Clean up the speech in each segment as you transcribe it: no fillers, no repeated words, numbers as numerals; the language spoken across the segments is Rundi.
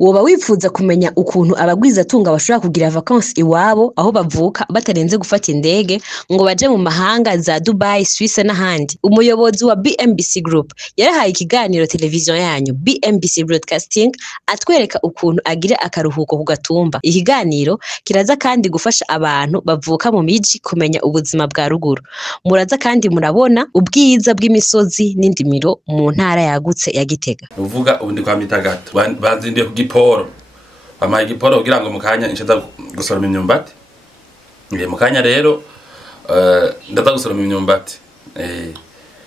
woba wifuza kumenya ukuntu abagwizatunga bashobora kugira vacances iwabo aho bavuka batarenze gufata indege ngo baje mu mahanga za Dubai, Suisse n'ahandi. Umuyobozi wa BMBC Group yarahaye ikiganiro televiziyo yanyu BMBC Broadcasting atwereka ukuntu agira akaruhuko ku gatumba. Ikiganiro kiraza kandi gufasha abantu bavuka mu miji kumenya ubuzima bwa ruguru. Muraza kandi murabona ubwiza bw'imisozi n'indimiro mu ntara yagutse ya Gitega. Uvuga ubundi kwa Mitagato bazindiye ku Giporo, bamaye Giporo kugira ngo mukanya inshaza gusoroma imyumbati. Mukanya rero ndaza gusoroma imyumbati.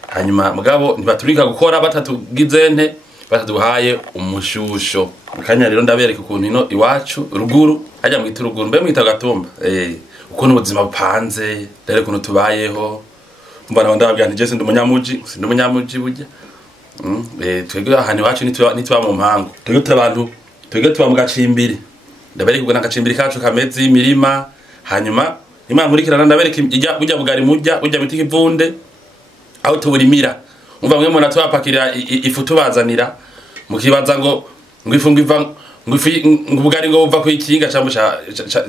Hanyuma mugabo ntibaturika gukora batatugizente bataduhaye umushusho. Mukanya rero ndabereka ukuntu ino iwacu ruguru hajya mu gituruguru mbe mwita Gatumba. Ukuntu ubuzima bupanze rero ukuntu tubayeho. Mbana ndababwira nti je sindi umunyamuji burya. Twebwe ahantu iwacu nitwa mu mpango. Twebwe tuba mu gacimbiri. Ndabereka uko nagacimbiri kacu kameze imirima. Hanyuma Imana nkurikirana ndabereka burya bugari murya burya biti kivunde aho tuburimira. Umva mwe mona twapakira ifu tubazanira mukibaza ngo ngwifunga iva ngubugari ngo buva ku ikinga cyangwa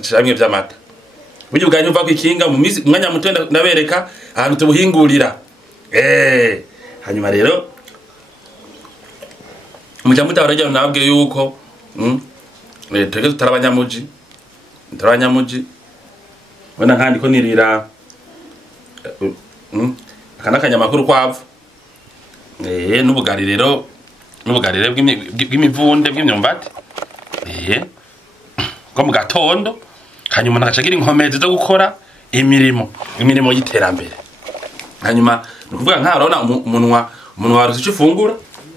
cyamwe by'amata. Burya bugari buva ku ikinga mu mwanya muto ndabereka ahantu tubuhingurira. Hanyuma rero muja mutarajya nabwe yuko twege tutarabanyamuji Wana kandi ko nirira akana kanyamakuru kwavu n'ubugari rero bw'imivunde bw'imyumbati ko mu gatondo hanyuma nakacagira inkomezi zo gukora imirimo y'iterambere. Hanyuma nukuvuga nkarona umunwa warusica ifungura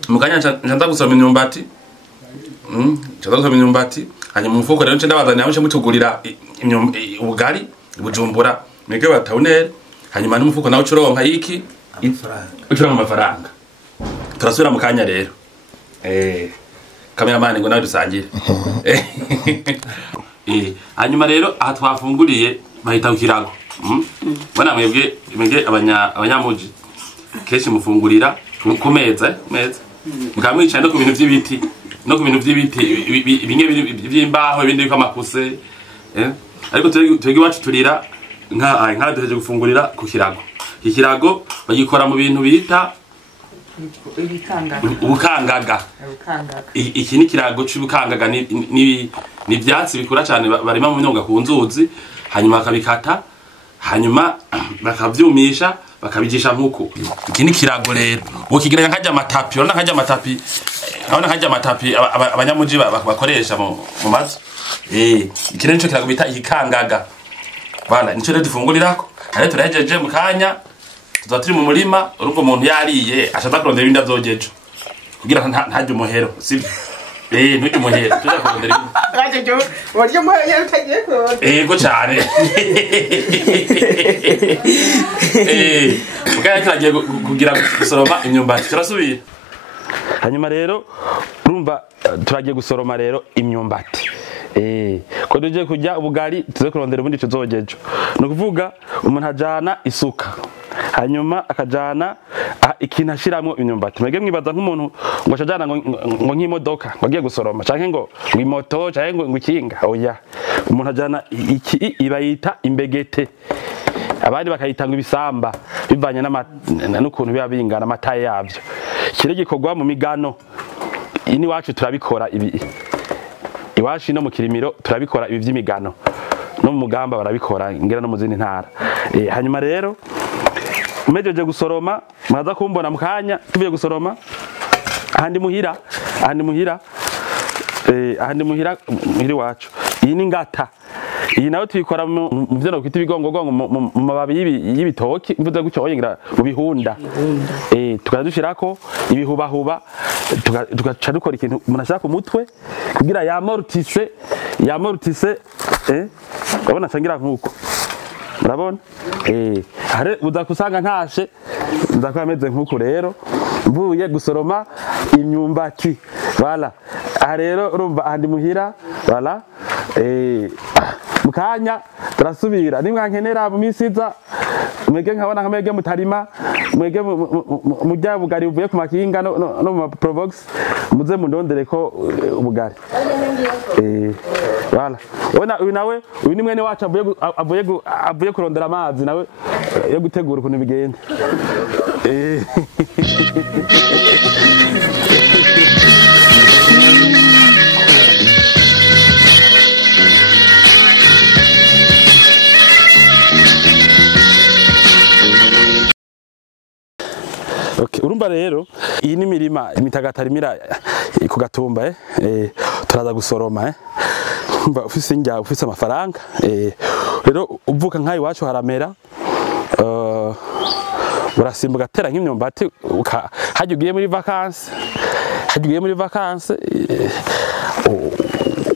mukanya ncanza gusoma imyumbati hanyuma umufuko rero nce ndabazanira aho nce mutugurira ubugari Bujumbura mege batawunere. Hanyuma n'umufuko nawe ucuronka iki ucuronka amafaranga. Turasubira mu kanya rero kameramani ngo nawe dusangire. Hanyuma rero aha twafunguriye bahita ukirago. Bana mwebwe abanyamuji keshi mufungurira ku meza mukamwica no ku bintu by'ibiti bimwe by'imbaho ibindi biko amakuse. Ariko twege wacu turira nka duheje gufungurira ku kirago. Ikirago bagikora mu bintu bita ubukangaga. Iki ni kirago cy'ubukangaga ni ibyatsi bikura cyane barima mu myonga ku nzuzi hanyuma bakabikata hanyuma bakavyumisha bakabigisha nkuko. Iki ni kirago rero ukigeranya nkajya amatapi urabona nkajya amatapi abanyamuji bakoresha mu mazu. Iki nico kirago bita ikangaga. Bana nico rero dufungurirako. Hare turahejeje mu kanya tuza turi mu murima urumva umuntu yariye ashaza kurondera ibindi avyogejo kugira ntajye umuhero sibyo. Ntujye umuhero tuza kurondera Raje jo waryo umuhero utagiye kurondera. Go cyane. Mukanya turagiye kugira gusoroma imyumbati turasubira. Hanyuma rero urumva turagiye gusoroma rero imyumbati. Ko duje kujya ubugari tuze kurondera ubundi tuzogejo. No kuvuga umuntu ajana isuka. Hanyuma akajana ikintu ashiramo imyumbati. Mwege mwibaza nk'umuntu ngo ashajana ngo nk'imodoka ngo agiye gusoroma canke ngo imoto canke ngo ikinga. Oya. Umuntu ajana iki ibayita imbegete. Abandi bakayitanga ibisamba bivanye n'ukuntu biba bingana amataye yavyo. Kire gikorwa mu migano. Ini wacu turabikora ibi. Iwashi no mu Kirimiro turabikora ibi vy'imigano. No mu Mugamba barabikora ngera no mu zindi ntara. Hanyuma rero umejeje gusoroma mwaza kumbona mukanya tuvuye gusoroma ahandi muhira muhiri wacu. Iyi ni ngata. Iyi nawe tuyikora mu vyano kwita ibigongogongo mu mababi y'ibitoki mvuze gucyo oyingira mu bihunda. Tukadushirako ibihubahuba tugaca dukora ikintu umuntu ashaka ku mutwe kugira yamortise urabona sangira nkuko murabona hare uzakusanga ntashe ndakwameze nkuko rero mvuye gusoroma imyumbati voilà rero urumva ahandi muhira voilà mukanya turasubira nimwankenera mu misiza mwege nkabona nkamege mutarima mwege mujya bugari buvuye ku makinga no mu probox muze mundondere ko ubugari wala ona uyu nawe uyu ni mwene wacu avuye kurondera amazi nawe yo gutegura ukuntu bigenda Okay, urumva rero iyi ni mirima imitagatarimira ku gatumba turaza gusoroma mba ufise njya ufise amafaranga rero uvuka nkayi wacu haramera urasimbuka gatera nk'imyumbati hajugiye muri vacances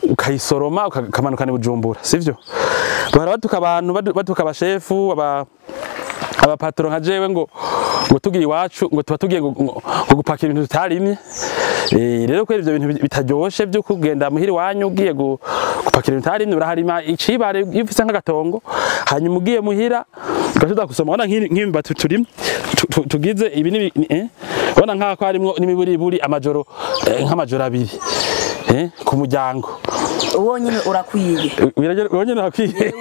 ukayisoroma ukamanuka ni Bujumbura sivyo barabatuka abantu batuka abashefu abapatron nka jewe ngo tugiye iwacu ngo tuba tugiye gupaka ibintu tutarimye rero kwera ivyo bintu bitaryoshe byo kugenda muhiri wanyu ugiye gupaka ibintu tutarimye uraharima icibare ifise nk'agatongo hanyuma ugiye muhira ugashoza gusoma ona nk'imba turimye tugize ibi ni ona nkako harimo n'imiburiburi amajoro nk'amajoro abiri ku muryango Uwonyine urakwiye. Uwonyine urakwiye.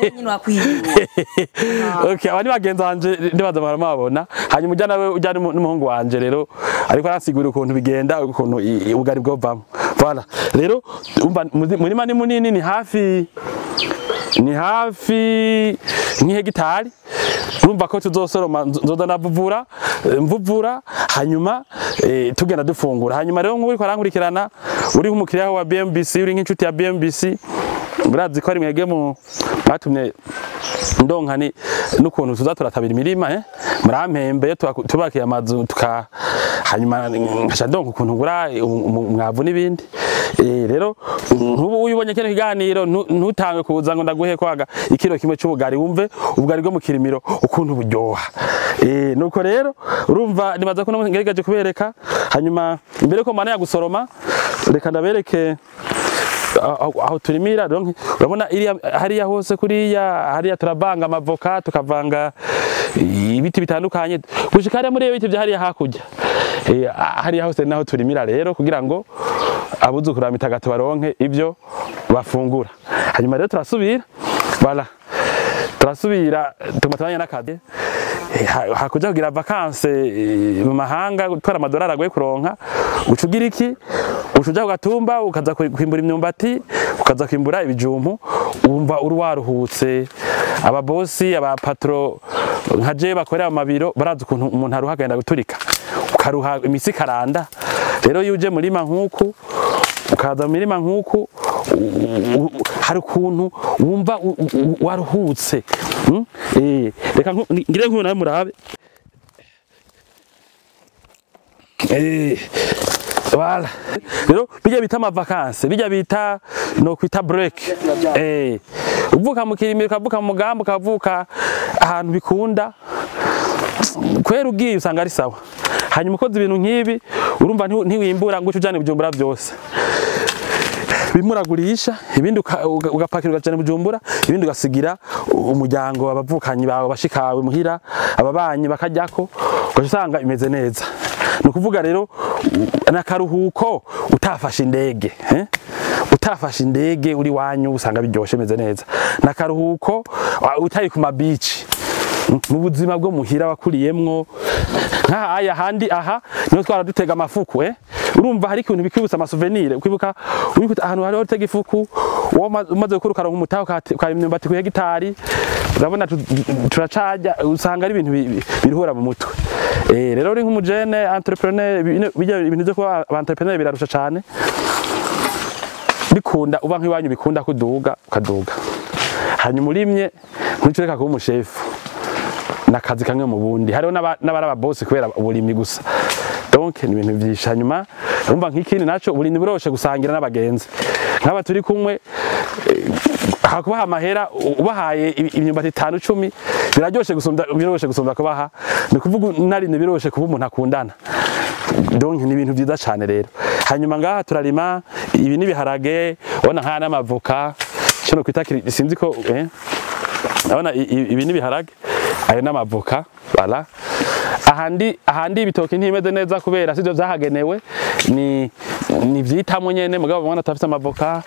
Okay, abandi bagenza wanje ndibaza baramabona. Hanyuma ujya nawe ujya n'umuhungu wanje rero ariko arasigura ukuntu bigenda ukuntu ubugari bwo vamo. Voilà. Rero umva murima ni munini ni hafi nk'hegitari. Urumva ko tuzosoroma nzoza mvuvura hanyuma tugenda dufungura. Hanyuma rero nk'uri kwarankurikirana uri nk'umukiriya wa BMBC uri nk'inshuti ya BMBC murazi ko ari mwege mu batumye ndonkani n'ukuntu tuza turatabira imirima murampembe tubakiye amazu hanyuma ngasha ndonka ukuntu ngura umwavu n'ibindi rero nkubu uyibonye kene kiganiro ntutange kuza ngo ndaguhe kwaga ikiro kimwe cy'ubugari wumve ubugari bwo mu kirimiro ukuntu buryoha nuko rero urumva nibaza ko ngerigaje kubereka hanyuma imbere ko mana ya gusoroma reka ndabereke aho turimira urabona hariya hose kuriya hariya turabanga amavoka tukavanga ibiti bitandukanye gushika hariya muri ibiti bya hariya hakurya hariya hose naho turimira rero kugira ngo abuzukura mitagato baronke ibyo bafungura hanyuma rero turasubira tumatanya n'akade hakuja kugira vacances mu mahanga gutwara amadolari agoye kuronka ucugira iki ucuja kugatumba ukaza kwimbura imyumbati ukaza kwimbura ibijumpu umva urwaruhutse ababosi abapatro nka je bakorera mu mabiro barazi ukuntu umuntu aruha agenda guturika ukaruha imisi karanda rero yuje murima nkuku ukaza mu mirima nkuku hari ukuntu wumva waruhutse reka ngire nk'ubu nawe murabe voilà rero bijya bita amavacances bijya bita no kwita break uvuka mu kirimiro ukavuka mu mugambo ukavuka ahantu bikunda kwera ugiye usanga ari sawa hanyuma ukoze ibintu nk'ibi urumva ntiwimbura ngo ujane Bujumbura byose bimuragurisha ibindi ugapakira ugajana Bujumbura ibindi ugasigira umuryango abavukanyi bawe bashikawe muhira ababanyi bakajyako ugasanga imeze neza nukuvuga rero nakaruhuko utafashe indege utafashe indege uri wanyu usanga biryoshe meze neza nakaruhuko utari ku mabici mu buzima bwo muhira wakuriyemwo nk'aya handi aha niho twara dutega amafuku urumva hari ikintu bikwibutsa amasouvenir ukwibuka ahantu hari utega ifuku umaze gukora ukaronka umutaho kwa imyumbati ku hegitari urabona turacaja usanga ari ibintu biruhura mu mutwe rero uri nk'umujene entrepreneur bijya ibintu byo kuba entrepreneur birarusha cyane bikunda uba nk'iwanyu bikunda kuduga ukaduga hanyuma urimye ntucureka kuba umushefu nakazi kamwe mu bundi hariho n'abaraba boss kubera uburimyi gusa donc ni ibintu byinshi hanyuma urumva nk'ikindi naco uburimyi buroshe gusangira n'abagenzi nk'aba turi kumwe hakubaha amahera ubahaye imyumbati 5-10 biroshe gusumba kubaha ni kuvuga narinne biroshe kuba umuntu akundana donc ni ibintu byiza cyane rero hanyuma ngaha turarima ibi ni biharage ubona nk'ana amavoka cyo kwita sinzi ko abona ibi ni biharage ayo n'amavoka bala ahandi ibitoki ntimeze neza kubera sivyo vyahagenewe ni vyitamo nyene mugabo mwana tafite amavoka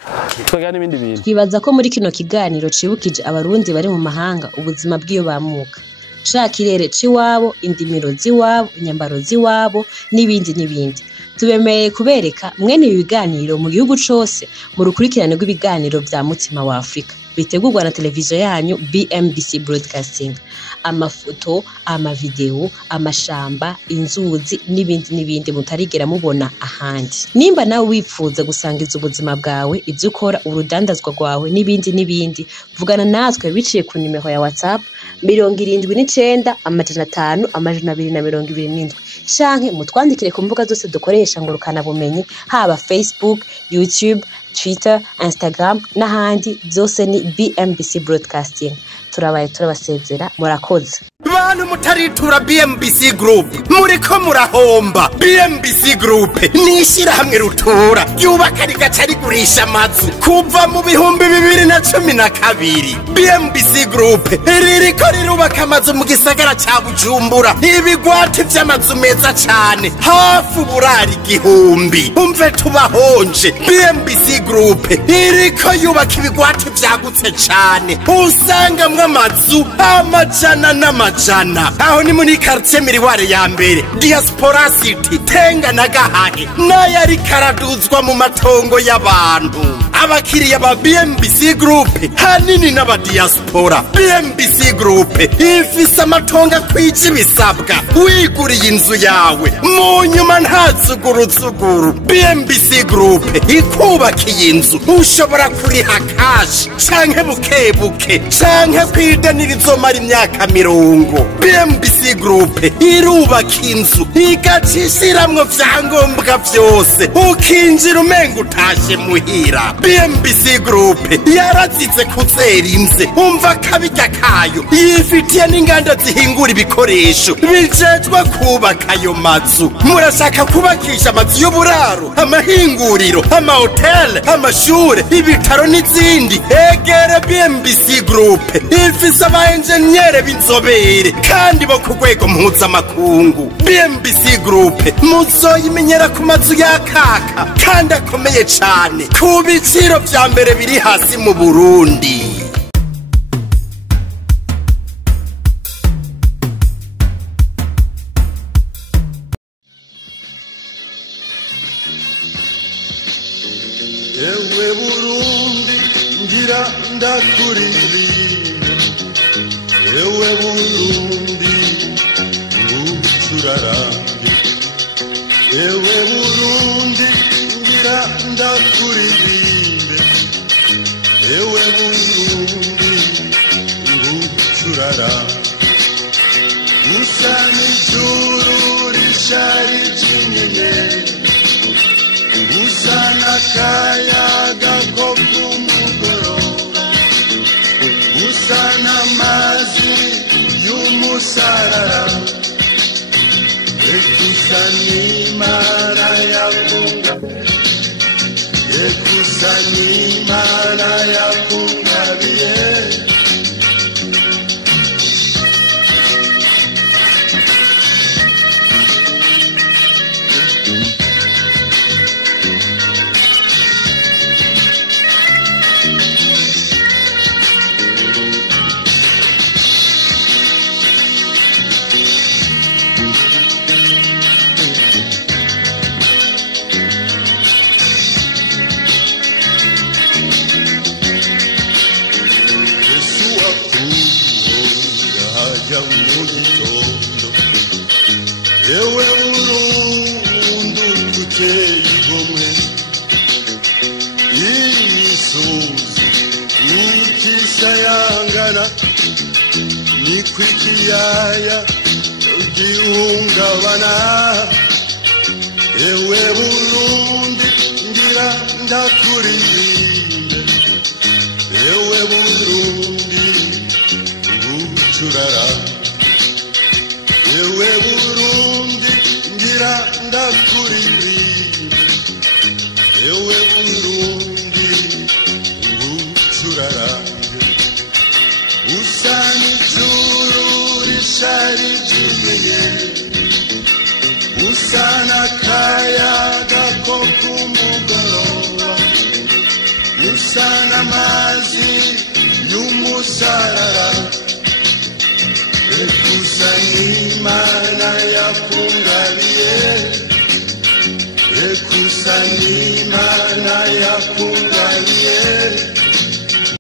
twagira n'ibindi bintu. Twibaza ko muri kino kiganiro cibukije abarundi bari mu mahanga ubuzima bw'iyo bamuka ca kirere ciwabo, indimiro ziwabo, inyambaro ziwabo n'ibindi. Tubemeye kubereka mwene ibi biganiro mu gihugu cose mu rukurikirane rw'ibiganiro vya Mutima wa Afrika bitegurwa na televiziyo yanyu BMBC Broadcasting. Amafoto, amavideo, amashamba, inzuzi n'ibindi mutarigera mubona ahandi. Nimba nawe wifuza gusangiza ubuzima bwawe, ivyo ukora, urudandazwa rwawe n'ibindi, vugana natwe biciye ku nimero ya WhatsApp 79 500 227 canke mutwandikire ku mbuga zose dukoresha ngurukana bumenyi haba Facebook, YouTube, Twitter, Instagram n'ahandi byose ni BMBC Broadcasting. Turabaye turabasezera murakoze. Bantu mutaritura BMBC Group muriko murahomba. BMBC Group nishira hamwe rutura yubaka rigaca rigurisha amazu kuva mu 2012. BMBC Group ririko rirubaka amazu mu gisagara ca Bujumbura, ibigwati vy'amazu meza cane hafi uburari 1000. Umve tubahonje. BMBC Group iriko yubaka ibigwati vyagutse cane usanga amazu amajana n'amajana. Aho ni muri quartier Miriware ya mbere, Diaspora City, Tenga na Gahage, n'ayari karaduzwa mu matongo y'abantu. Abakiriya ba BMBC Group hanini n'aba diaspora. BMBC Group ifise amatongo kwije bisabwa wiguriye inzu yawe mu nyuma ntazuguruzuguru. BMBC Group ikubakiye inzu ushobora kuriha cash canke bukebuke canke kwidanira izomara imyaka 50. BMBC Group irubaka inzu igacishiramwo vyangombwa vyose ukinjira umenga utashe muhira. BMBC Group yarazize kuzera inze umva kabijya kayo yifitiye n'inganda zihingura ibikoresho bijejwe kubaka ayo mazu. Murashaka kubakisha amazu y'uburaro, amahinguriro, amahotel, amashure, ibitaro n'izindi, egere BMBC Group ifise abaenjeniyere b'inzobere kandi bo ku rwego mpuzamakungu. BMBC Group muzoyimenyera ku mazu yakaka kandi akomeye cane ku biciro vya mbere biri hasi mu Burundi. Ewe Burundi ngira ndakuririmbe, ewe Burundi ngucurarange, ewe Burundi ngira ndakuririmbe, ewe Burundi ngucurarange. Usa n'ijuru risharije inyenyeri, usa n'akayaga ko ku mugoroba, usa n'amazi y'umusarara, ekusa n'Imana yakungabiye, ekusa n'Imana yakungabiye. Ewe Burundi uteye igomwe, imisozi ikisayangana, niko ikiyaya gihungabana. Ewe Burundi ngira ndakuririmbe, ewe Burundi ngucurarange, ewe Burundi ngira ndakuririmbe, ewe Burundi ngucurarange. usana amazi y'umusarara ekusanya imana yakungariye ekusanya imana yakungariye